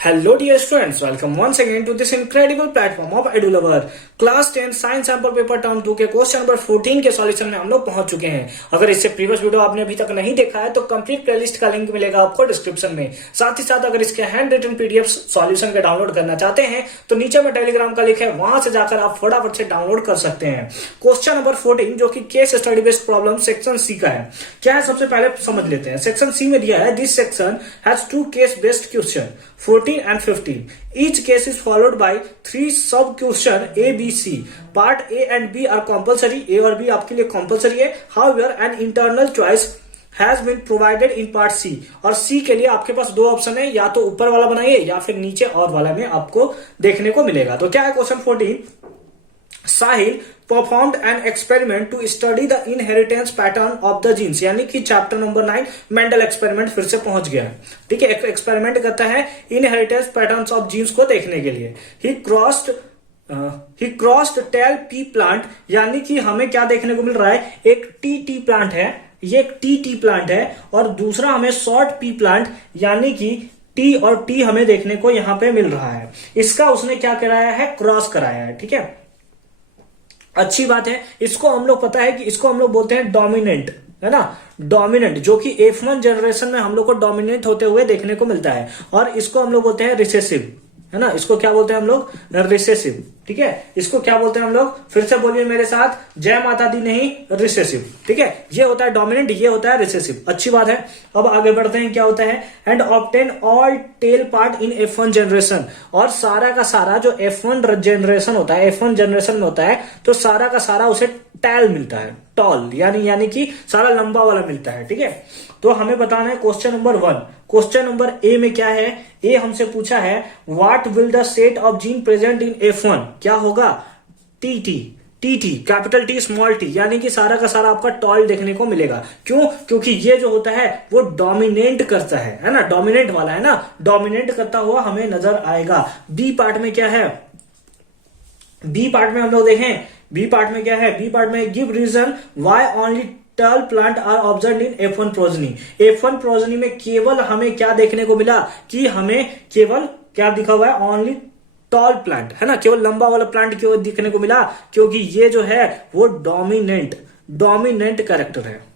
Hello dear students, welcome once again to this incredible platform of EduLover. Class 10 science sample paper term 2 के question number 14 के solution में हम लोग पहुंच चुके हैं। अगर इससे प्रीवियस वीडियो आपने अभी तक नहीं देखा है तो कंप्लीट प्लेलिस्ट का लिंक मिलेगा आपको डिस्क्रिप्शन में। साथ ही साथ अगर इसके हैंड रिटन पीडीएफ सॉल्यूशन के डाउनलोड करना चाहते हैं तो नीचे में टेलीग्राम का लिंक है, वहां से जाकर आप फटाफट से डाउनलोड कर सकते हैं। क्वेश्चन नंबर 14 जो कि case study based problem section C का है, क्या है सबसे पहले समझ लेते हैं। सेक्शन सी में दिया है this section has two case based question 14 and 15. Each case is followed by 3 sub question A, B, C. Part A and B are compulsory. A और B आपके लिए compulsory है. However, an internal choice has been provided in part C. और C के लिए आपके पास दो option है, या तो ऊपर वाला बनाइए या फिर नीचे और वाला में आपको देखने को मिलेगा। तो क्या है question 14? Sahil performed an experiment to study the inheritance pattern of the genes, यानी कि चैप्टर नंबर 9 मेंडल एक्सपेरिमेंट फिर से पहुंच गया है। ठीक है, एक्सपेरिमेंट करता है इनहेरिटेंस पैटर्न्स ऑफ जीन्स को देखने के लिए। ही क्रॉस्ड टेल पी प्लांट, यानी कि हमें क्या देखने को मिल रहा है, एक टी प्लांट है, ये एक टी प्लांट है, और दूसरा हमें शॉर्ट पी प्लांट, यानी कि टी और टी हमें देखने को यहां पे मिल रहा है। इसका उसने क्या कराया है, क्रॉस कराया है। ठीक है, अच्छी बात है। इसको हम लोग पता है कि इसको हम लोग बोलते हैं डोमिनेंट, है ना, डोमिनेंट, जो कि F1 जनरेशन में हम लोग को डोमिनेंट होते हुए देखने को मिलता है। और इसको हम लोग बोलते हैं रिसेसिव, है ना, इसको क्या बोलते हैं हम लोग, रिसेसिव। ठीक है, इसको क्या बोलते हैं हम लोग, फिर से बोलिए मेरे साथ, जय माता दी नहीं, रिसेसिव। ठीक है, ये होता है डोमिनेंट, ये होता है रिसेसिव। अच्छी बात है। अब आगे बढ़ते हैं, क्या होता है, and obtain all tail part in F1 generation, और सारा का सारा जो F1 जनरेशन होता है, F1 जनरेशन में होता है, तो सारा का सारा उसे टैल मिलता है, टॉल, यानी कि सारा लंबा वाला मिलता है। ठीक है, तो हमें बताना है question number 1। Question number A में क्या है, ए हमसे पूछा है what will the set of gene present in F1, क्या होगा, T capital T small T, यानी कि सारा का सारा आपका टॉल देखने को मिलेगा। क्यों? क्योंकि ये जो होता है वो डोमिनेट करता है ना, डोमिनेट वाला है ना, डोमिनेट करता हुआ हमें नजर आएगा। बी पार्ट में क्या है, बी पार्ट में हम लोग देखें, बी पार्ट में क्या है, बी पार्ट में give reason why only tall plant are observed in F1 progeny. F1 progeny में केवल हमें क्या देखने को मिला, कि हमें केवल क्या दिखा हुआ है, ओनली टॉल प्लांट, है ना, केवल लंबा वाला प्लांट क्यों दिखने को मिला, क्योंकि ये जो है वो डोमिनेंट कैरेक्टर है।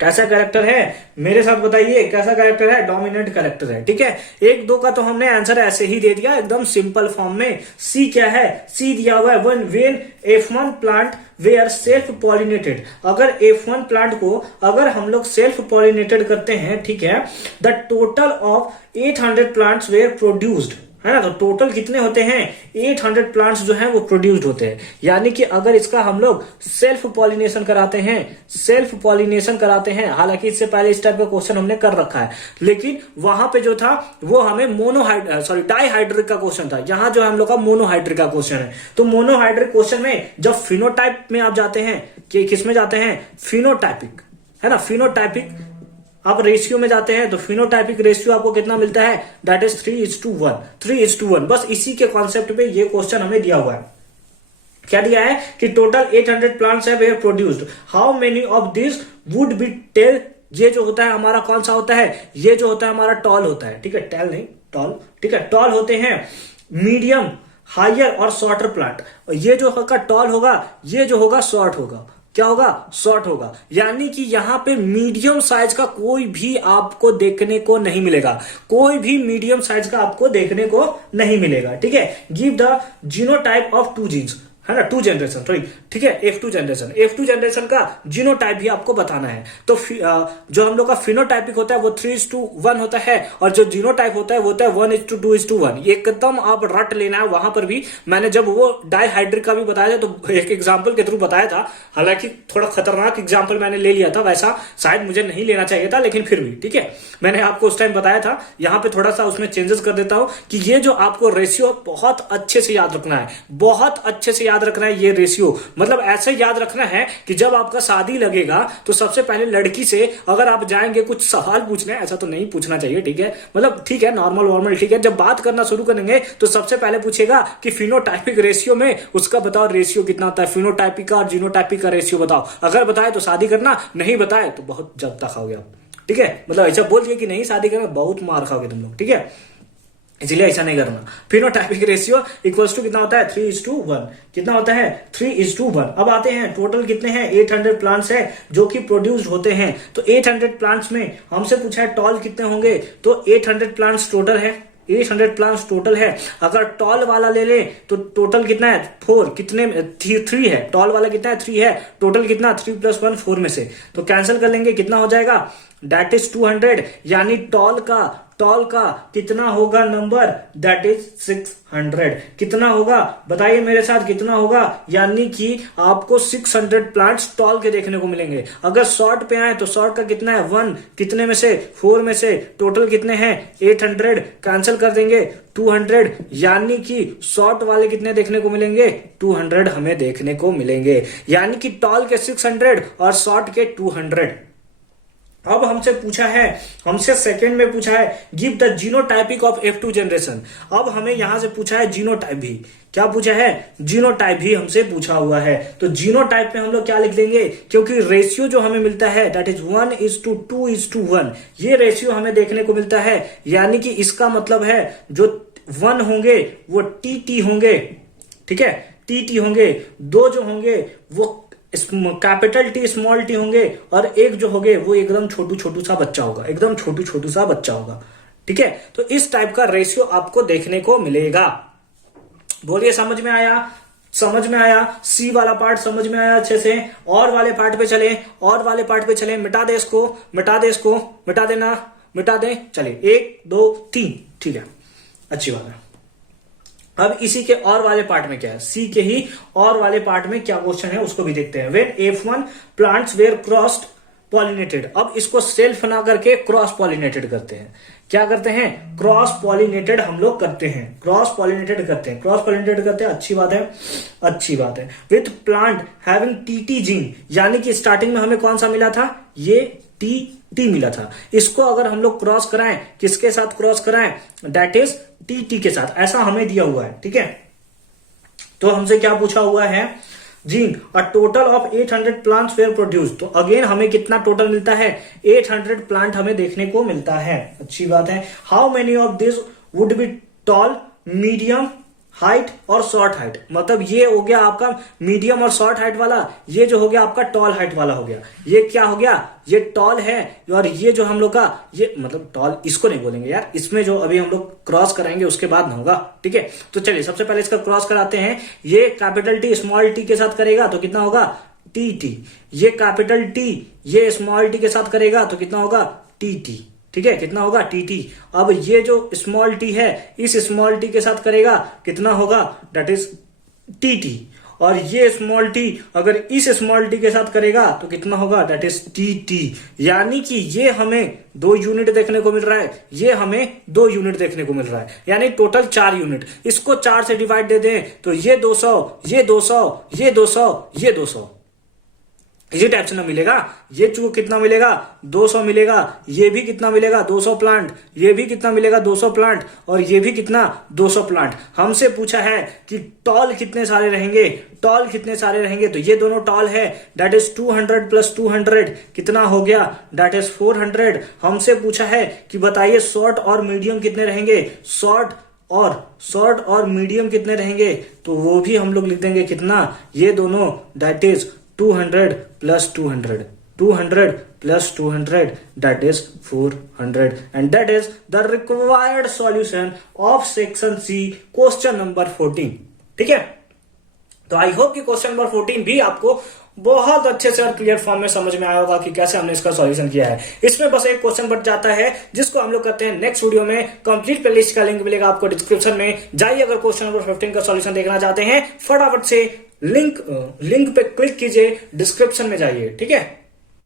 कैसा कैरेक्टर है, मेरे साथ बताइए, कैसा कैरेक्टर है, डोमिनेंट कैरेक्टर है। ठीक है, 1-2 का तो हमने आंसर ऐसे ही दे दिया एकदम सिंपल फॉर्म में। सी क्या है, सी दिया हुआ है when F1 plant were self pollinated, अगर F1 प्लांट को अगर हम लोग सेल्फ पॉलिनेटेड करते हैं, ठीक है, the total of 800 plants were produced, है ना, तो टोटल कितने होते हैं, 800 प्लांट्स जो हैं वो प्रोड्यूस्ड होते हैं। यानी कि अगर इसका हम लोग सेल्फ पॉलिनेशन कराते हैं, हालांकि इससे पहले इस टाइप का क्वेश्चन हमने कर रखा है, लेकिन वहां पे जो था वो हमें डाइहाइड्रिक का क्वेश्चन था, यहां जो हम लोग का मोनोहाइड्रिक का क्वेश्चन है। तो मोनोहाइड्रिक क्वेश्चन में जब फिनोटाइप में आप जाते हैं, कि किस में जाते हैं, फिनोटाइपिक, है ना, फिनोटाइपिक आप रेशियो में जाते हैं, तो फिनोटाइपिक रेशियो आपको कितना मिलता है, दैट इज 3:1। बस इसी के कॉन्सेप्ट पे ये क्वेश्चन हमें दिया हुआ है। क्या दिया है कि टोटल 800 प्लांट्स है were produced, how many of this would be tall, ये जो होता है हमारा कौन सा होता है, ये जो होता है हमारा टॉल होता है। ठीक है, टेल नहीं टॉल, ठीक है, टॉल होते हैं मीडियम, हायर और शॉर्टर प्लांट। ये जो होगा टॉल होगा, ये जो होगा शॉर्ट होगा, क्या होगा, शॉर्ट होगा। यानी कि यहां पे मीडियम साइज का कोई भी आपको देखने को नहीं मिलेगा, कोई भी मीडियम साइज का आपको देखने को नहीं मिलेगा। ठीक है, give the genotype of 2 genes, है ना, 2 जनरेशन, सॉरी, ठीक है, F2 जनरेशन का जीनोटाइप भी आपको बताना है। तो जो हम लोग का फिनोटाइपिक होता है वो 3:1 होता है, और जो जीनोटाइप होता है वो होता है 1:2:1। एकदम आप रट लेना है। वहां पर भी मैंने जब वो डाइहाइड्रिक का भी बताया था तो एक एग्जाम्पल के थ्रू बताया था, हालांकि थोड़ा खतरनाक एग्जाम्पल मैंने ले लिया था, वैसा शायद मुझे नहीं लेना चाहिए था, लेकिन फिर भी ठीक है, मैंने आपको उस टाइम बताया था। यहां पे थोड़ा सा उसमें चेंजेस कर देता हूं कि ये जो आपको रेशियो बहुत अच्छे से याद रखना है, बहुत अच्छे से याद रखना है। ये रेशियो मतलब ऐसे याद रखना है कि जब आपका शादी लगेगा तो सबसे पहले लड़की से अगर आप जाएंगे कुछ सवाल पूछने, ऐसा तो नहीं पूछना चाहिए, ठीक है, मतलब ठीक है, नॉर्मल, ठीक है, जब बात करना शुरू करेंगे तो सबसे पहले पूछेगा कि फिनोटाइपिक रेशियो में उसका बताओ रेशियो कितना होता है, फिनोटाइपिक का और जीनोटाइपिक का रेशियो बताओ। अगर बताए तो शादी करना, नहीं बताए तो बहुत जब तक खाओगे आप। ठीक है, मतलब ऐसा बोल दिया कि नहीं शादी करना, बहुत मार खाओगे तुम लोग, ठीक है, इसलिए ऐसा नहीं करना। फिनोटाइपिक रेशियो इक्वल्स टू कितना होता है 3:1, कितना होता है 3:1। अब आते हैं टोटल कितने हैं 800 प्लांट्स है जो कि प्रोड्यूस्ड होते हैं। तो 800 प्लांट्स में हमसे पूछा है टॉल कितने होंगे, तो 800 प्लांट्स टोटल है, 800 प्लांट्स टोटल है। अगर टॉल वाला ले ले तो टोटल कितना है 4, कितने 3 है, टॉल वाला कितना है 3 है, टोटल कितना 3 + 1 4 में से, तो कैंसिल कर लेंगे, कितना हो जाएगा दैट इज 200, यानी टॉल का कितना होगा नंबर दैट इज 600। कितना होगा बताइए मेरे साथ, कितना होगा, यानी कि आपको 600 प्लांट्स टॉल के देखने को मिलेंगे। अगर शॉर्ट पे आए तो शॉर्ट का कितना है 1, कितने में से 4 में से, टोटल कितने हैं 800, कैंसिल कर देंगे 200, यानी कि शॉर्ट वाले कितने देखने को मिलेंगे 200 हमें देखने को मिलेंगे, यानी कि टॉल के 600 और शॉर्ट के 200। अब हमसे पूछा है, हमसे सेकंड में पूछा है give the genotypic of F2 generation. अब हमें यहां से पूछा है जीनोटाइप भी, क्या पूछा है जीनोटाइप भी हमसे पूछा हुआ है। तो जीनोटाइप में हम लोग क्या लिख देंगे, क्योंकि रेशियो जो हमें मिलता है दैट इज 1:2:1, ये रेशियो हमें देखने को मिलता है, यानी कि इसका मतलब है जो 1 होंगे वो TT होंगे, ठीक है, TT होंगे, 2 जो होंगे वो कैपिटल T स्मॉल t होंगे, और एक जो होंगे वो एकदम छोटू सा बच्चा होगा, एकदम छोटू सा बच्चा होगा, ठीक है। तो इस टाइप का रेशियो आपको देखने को मिलेगा। बोलिए समझ में आया, समझ में आया, सी वाला पार्ट समझ में आया अच्छे से। और वाले पार्ट पे चले, और वाले पार्ट पे चले, मिटा दे इसको, मिटा दे इसको, मिटा देना, मिटा दे, चलिए 1 2 3, ठीक है, अच्छी बात है। अब इसी के और वाले पार्ट में क्या है, सी के ही और वाले पार्ट में क्या क्वेश्चन है उसको भी देखते हैं। When F1 plants were crossed pollinated, अब इसको सेल्फ ना करके क्रॉस पॉलिनेटेड करते हैं। क्या करते हैं, क्रॉस पॉलिनेटेड हम लोग करते हैं, क्रॉस पॉलिनेटेड करते हैं, क्रॉस पॉलिनेटेड करते हैं, अच्छी बात है, अच्छी बात है। With plant having TT gene, यानी कि स्टार्टिंग में हमें कौन सा मिला था, ये टी मिला था, इसको अगर हम लोग क्रॉस कराएं, किसके साथ क्रॉस कराएं, दैट इज टी के साथ, ऐसा हमें दिया हुआ है, ठीक है। तो हमसे क्या पूछा हुआ है, gene a total of 800 plants were produce, तो अगेन हमें कितना टोटल मिलता है 800 प्लांट हमें देखने को मिलता है, अच्छी बात है। How many of this would B toll, medium height और शॉर्ट हाइट, मतलब ये हो गया आपका मीडियम और शॉर्ट हाइट वाला, ये जो हो गया आपका टॉल हाइट वाला हो गया। ये क्या हो गया, ये टॉल है, और ये जो हम लोग का ये मतलब टॉल इसको नहीं बोलेंगे यार, इसमें जो अभी हम लोग क्रॉस कराएंगे उसके बाद ना होगा, ठीक है। तो चलिए सबसे पहले इसका क्रॉस कराते हैं। ये कैपिटल T स्मॉल t के साथ करेगा तो कितना होगा TT, ये कैपिटल T ये स्मॉल t के साथ करेगा तो कितना होगा TT, ठीक है, कितना होगा TT। अब ये जो स्मॉल t है इस स्मॉल t के साथ करेगा कितना होगा दैट इज TT, और ये स्मॉल t अगर इस स्मॉल t के साथ करेगा तो कितना होगा दैट इज TT, यानी कि ये हमें 2 यूनिट देखने को मिल रहा है, ये हमें 2 यूनिट देखने को मिल रहा है, यानी टोटल 4 यूनिट। इसको 4 से डिवाइड दे दें तो ये 200, ये 200, ये 200, ये 200, इसी टाइप से ना मिलेगा। ये चूको कितना मिलेगा 200 मिलेगा, ये भी कितना मिलेगा 200 प्लांट, ये भी कितना मिलेगा 200 प्लांट, और ये भी कितना 200 प्लांट। हमसे पूछा है कि टॉल कितने सारे रहेंगे, टॉल कितने सारे रहेंगे, तो ये दोनों टॉल है दैट इज 200 + 200 कितना हो गया दैट इज 400। हमसे पूछा है कि बताइए शॉर्ट और मीडियम कितने रहेंगे, शॉर्ट और मीडियम कितने रहेंगे, तो वो भी हम लोग लिख देंगे कितना, ये दोनों that is 200 + 200, 200 + 200 that is 400, and that is the required solution of section C question number 14, ठीक है। तो आई होप कि क्वेश्चन नंबर 14 भी आपको बहुत अच्छे से और क्लियर फॉर्म में समझ में आया होगा कि कैसे हमने इसका सॉल्यूशन किया है। इसमें बस एक क्वेश्चन बच जाता है जिसको हम लोग करते हैं नेक्स्ट वीडियो में। कंप्लीट प्लेलिस्ट का लिंक मिलेगा आपको डिस्क्रिप्शन में, जाइए अगर क्वेश्चन नंबर 15 का सॉल्यूशन देखना चाहते हैं फटाफट से लिंक पे क्लिक कीजिए, डिस्क्रिप्शन में जाइए, ठीक है।